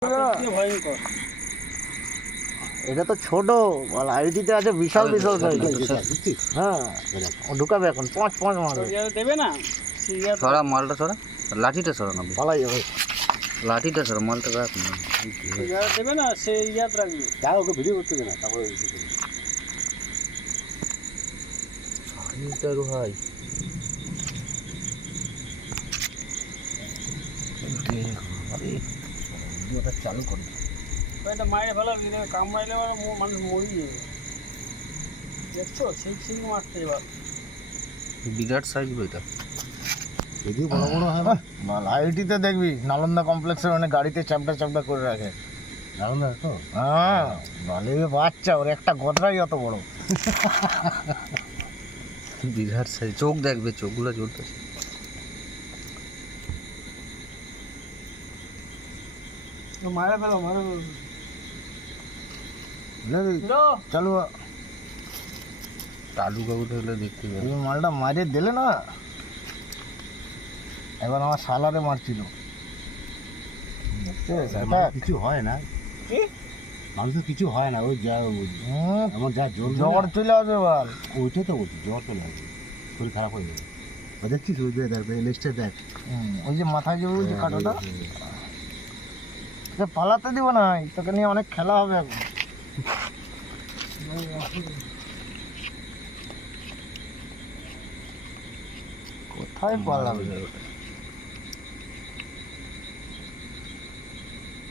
ভয়ঙ্কর। এটা তো ছোট আইডিতে আছে বিশাল বিশাল সাইজ। হ্যাঁ ও ঢুকাবে এখন পাঁচ মারবে। দেবে না সরা মালটা সরা, লাঠিটা সরা না, পালাই যাবে। লাঠিটা সরা, মালটা রাখ না। দেবে না, সে ইয়াদ রাখবে। যা ওকে ভিডিও করতে দে না, তারপরে ভাই ভিডিওটা চালু করি। এটা মাইরে ফেলাবি, কামড়াইলে মানুষ মরি যাবে। দেখছো সিং মারতে এবার। বিরাট সাইজ বইটা, যদি বড় বড় হয় না আইডিতে দেখবি নালন্দা কমপ্লেক্সের অনেক গাড়িতে চাপটা চাপটা করে রাখে। নালন্দা তো হ্যাঁ ভালো বাচ্চা, ওর একটা গদরাই অত বড়। বিরাট সাইজ। চোখ দেখবে, চোখগুলো জ্বলতেছে। মারা ফেলো মারা ফেলো। চালু টালু কাকুটা হলে দেখতে পাবে। মালটা মারে দিলে না, এবার আমার সালারে মারছিল। কিছু হয় না, মানুষের কিছু হয় না, ওই যা এমন যা জ্বর চলে আসবে বল, ওইটাই তো বলছি, জ্বর চলে আসবে, শরীর খারাপ হয়ে যাবে। দেখছিস ওই দেখবে লেস্টে দেখ, ওই যে মাথায় যে ওই যে কাঁটাটা, পালাতে দিব না, তোকে নিয়ে অনেক খেলা হবে এখন। কোথায় পালাবে?